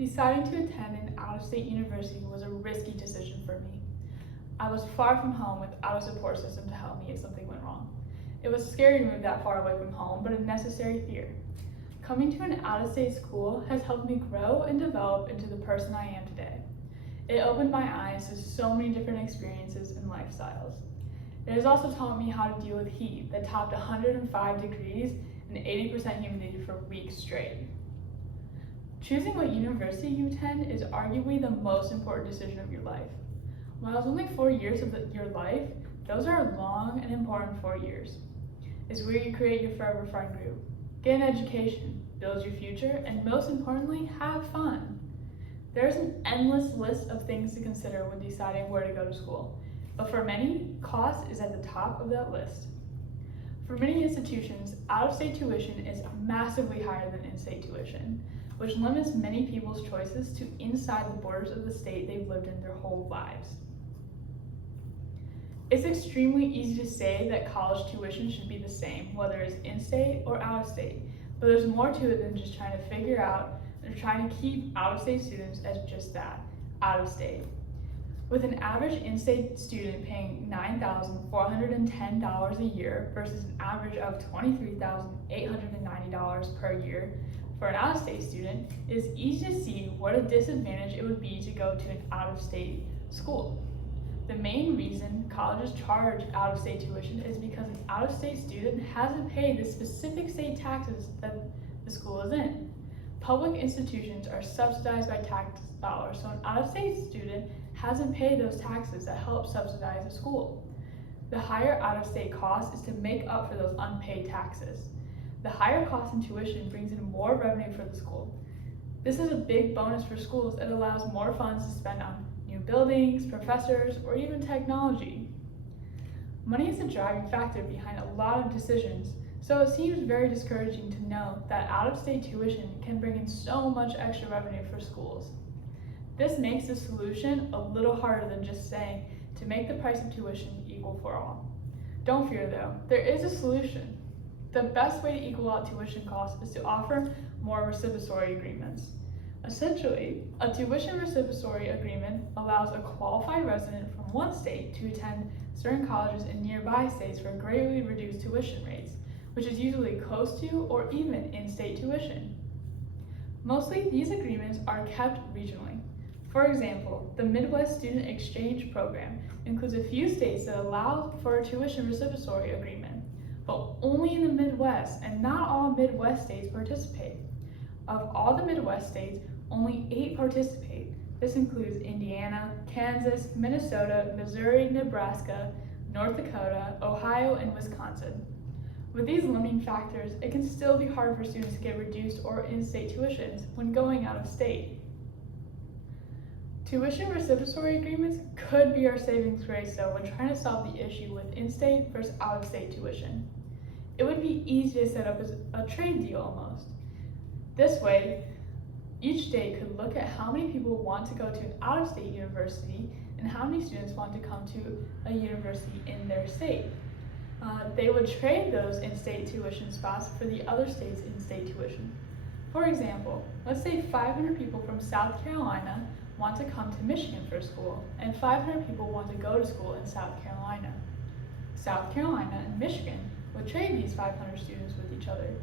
Deciding to attend an out-of-state university was a risky decision for me. I was far from home without a support system to help me if something went wrong. It was scary to move that far away from home, but a necessary fear. Coming to an out-of-state school has helped me grow and develop into the person I am today. It opened my eyes to so many different experiences and lifestyles. It has also taught me how to deal with heat that topped 105 degrees and 80% humidity for weeks straight. Choosing what university you attend is arguably the most important decision of your life. While it's only 4 years of your life, those are long and important 4 years. It's where you create your forever friend group, get an education, build your future, and most importantly, have fun. There's an endless list of things to consider when deciding where to go to school, but for many, cost is at the top of that list. For many institutions, out-of-state tuition is massively higher than in-state tuition, which limits many people's choices to inside the borders of the state they've lived in their whole lives. It's extremely easy to say that college tuition should be the same, whether it's in-state or out-of-state, but there's more to it than just trying to figure out or trying to keep out-of-state students as just that, out-of-state. With an average in-state student paying $9,410 a year versus an average of $23,890 per year, for an out-of-state student, it is easy to see what a disadvantage it would be to go to an out-of-state school. The main reason colleges charge out-of-state tuition is because an out-of-state student hasn't paid the specific state taxes that the school is in. Public institutions are subsidized by tax dollars, so an out-of-state student hasn't paid those taxes that help subsidize the school. The higher out-of-state cost is to make up for those unpaid taxes. The higher cost in tuition brings in more revenue for the school. This is a big bonus for schools. It allows more funds to spend on new buildings, professors, or even technology. Money is a driving factor behind a lot of decisions, so it seems very discouraging to know that out-of-state tuition can bring in so much extra revenue for schools. This makes the solution a little harder than just saying to make the price of tuition equal for all. Don't fear though, there is a solution. The best way to equal out tuition costs is to offer more reciprocity agreements. Essentially, a tuition reciprocity agreement allows a qualified resident from one state to attend certain colleges in nearby states for greatly reduced tuition rates, which is usually close to or even in-state tuition. Mostly, these agreements are kept regionally. For example, the Midwest Student Exchange Program includes a few states that allow for a tuition reciprocity agreement, but only in the Midwest, and not all Midwest states participate. Of all the Midwest states, only 8 participate. This includes Indiana, Kansas, Minnesota, Missouri, Nebraska, North Dakota, Ohio, and Wisconsin. With these limiting factors, it can still be hard for students to get reduced or in-state tuitions when going out of state. Tuition reciprocity agreements could be our savings grace though when trying to solve the issue with in-state versus out-of-state tuition. It would be easy to set up as a trade deal almost. This way, each state could look at how many people want to go to an out-of-state university and how many students want to come to a university in their state. They would trade those in-state tuition spots for the other state's in-state tuition. For example, let's say 500 people from South Carolina want to come to Michigan for school, and 500 people want to go to school in South Carolina. South Carolina and Michigan would trade these 500 students with each other.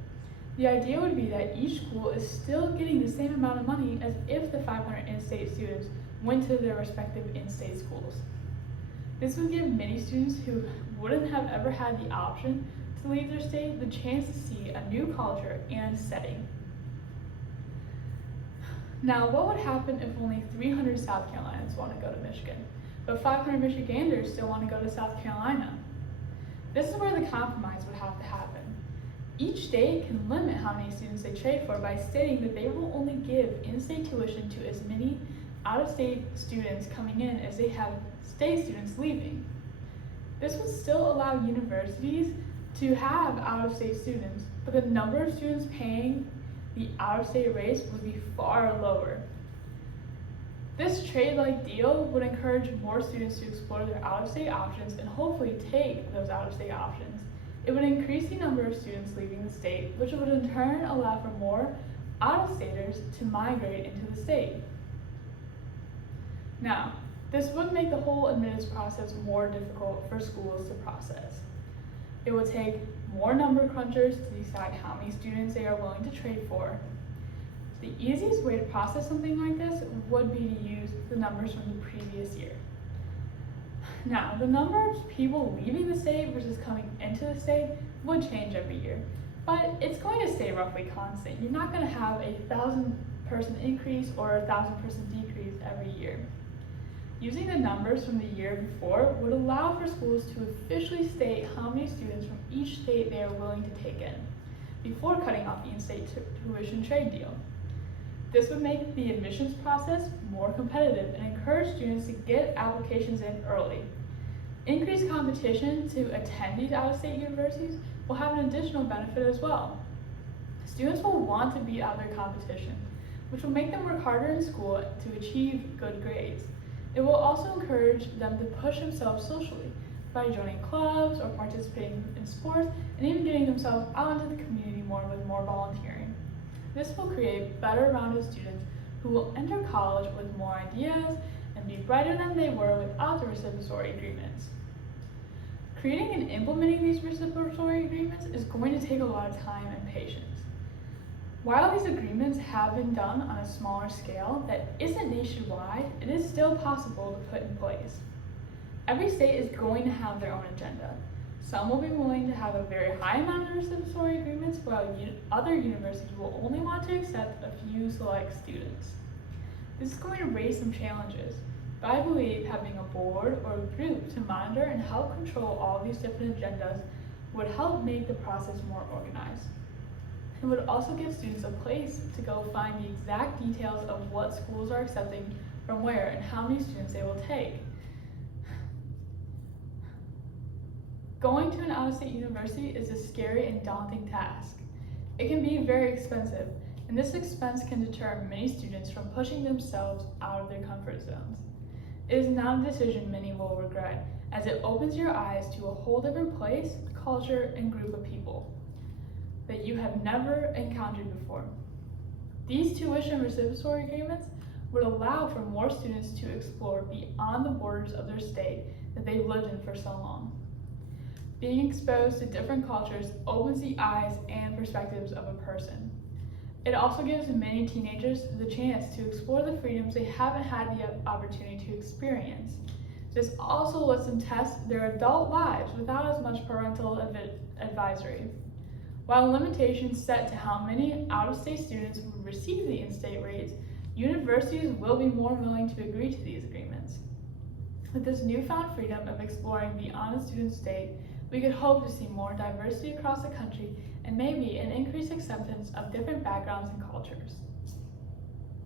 The idea would be that each school is still getting the same amount of money as if the 500 in-state students went to their respective in-state schools. This would give many students who wouldn't have ever had the option to leave their state the chance to see a new culture and setting. Now, what would happen if only 300 South Carolinians want to go to Michigan, but 500 Michiganders still want to go to South Carolina? This is where the compromise would have to happen. Each state can limit how many students they trade for by stating that they will only give in-state tuition to as many out-of-state students coming in as they have state students leaving. This would still allow universities to have out-of-state students, but the number of students paying the out-of-state rates would be far lower. This trade-like deal would encourage more students to explore their out-of-state options and hopefully take those out-of-state options. It would increase the number of students leaving the state, which would in turn allow for more out-of-staters to migrate into the state. Now, this would make the whole admittance process more difficult for schools to process. It would take more number crunchers to decide how many students they are willing to trade for. The easiest way to process something like this would be to use the numbers from the previous year. Now, the number of people leaving the state versus coming into the state would change every year, but it's going to stay roughly constant. You're not going to have a 1,000-person increase or a 1,000-person decrease every year. Using the numbers from the year before would allow for schools to officially state how many students from each state they are willing to take in, before cutting off the in-state tuition trade deal. This would make the admissions process more competitive and encourage students to get applications in early. Increased competition to attend these out-of-state universities will have an additional benefit as well. Students will want to beat out their competition, which will make them work harder in school to achieve good grades. It will also encourage them to push themselves socially by joining clubs or participating in sports and even getting themselves out into the community more with more volunteering. This will create better rounded students who will enter college with more ideas and be brighter than they were without the reciprocity agreements. Creating and implementing these reciprocity agreements is going to take a lot of time and patience. While these agreements have been done on a smaller scale that isn't nationwide, it is still possible to put in place. Every state is going to have their own agenda. Some will be willing to have a very high amount of reciprocity agreements, while other universities will only want to accept a few select students. This is going to raise some challenges, but I believe having a board or a group to monitor and help control all these different agendas would help make the process more organized. It would also give students a place to go find the exact details of what schools are accepting from where and how many students they will take. Going to an out-of-state university is a scary and daunting task. It can be very expensive, and this expense can deter many students from pushing themselves out of their comfort zones. It is not a decision many will regret, as it opens your eyes to a whole different place, culture, and group of people that you have never encountered before. These tuition reciprocity agreements would allow for more students to explore beyond the borders of their state that they've lived in for so long. Being exposed to different cultures opens the eyes and perspectives of a person. It also gives many teenagers the chance to explore the freedoms they haven't had the opportunity to experience. This also lets them test their adult lives without as much parental advisory. While limitations set to how many out-of-state students will receive the in-state rates, universities will be more willing to agree to these agreements. With this newfound freedom of exploring beyond a student's state, we could hope to see more diversity across the country and maybe an increased acceptance of different backgrounds and cultures.